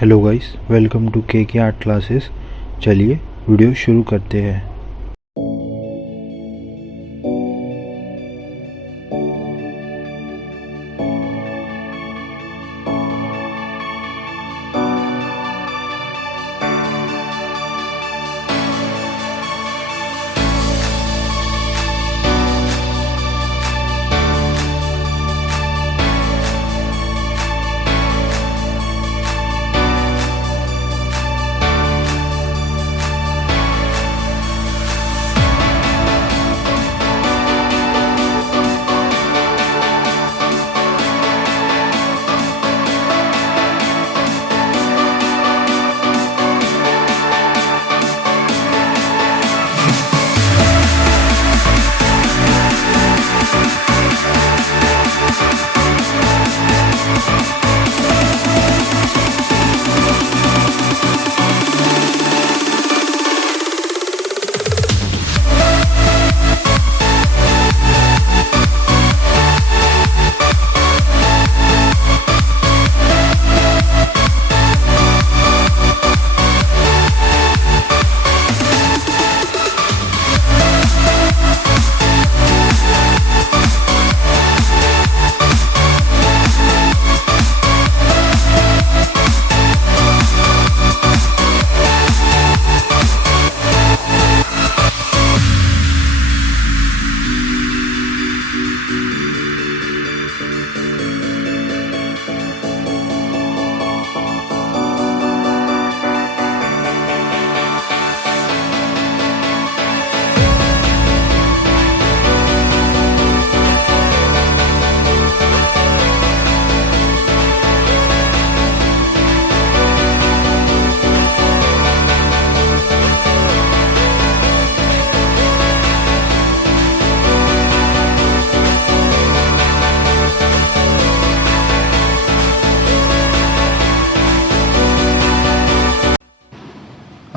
Hello guys, welcome to के art classes. चलिए वीडियो शुरू करते हैं।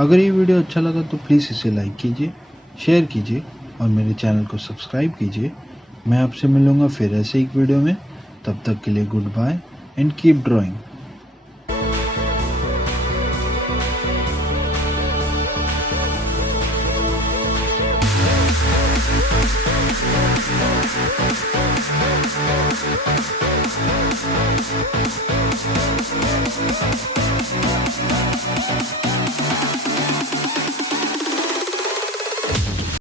अगर ये वीडियो अच्छा लगा तो प्लीज़ इसे लाइक कीजिए, शेयर कीजिए और मेरे चैनल को सब्सक्राइब कीजिए। मैं आपसे मिलूँगा फिर ऐसे एक वीडियो में। तब तक के लिए goodbye and keep drawing.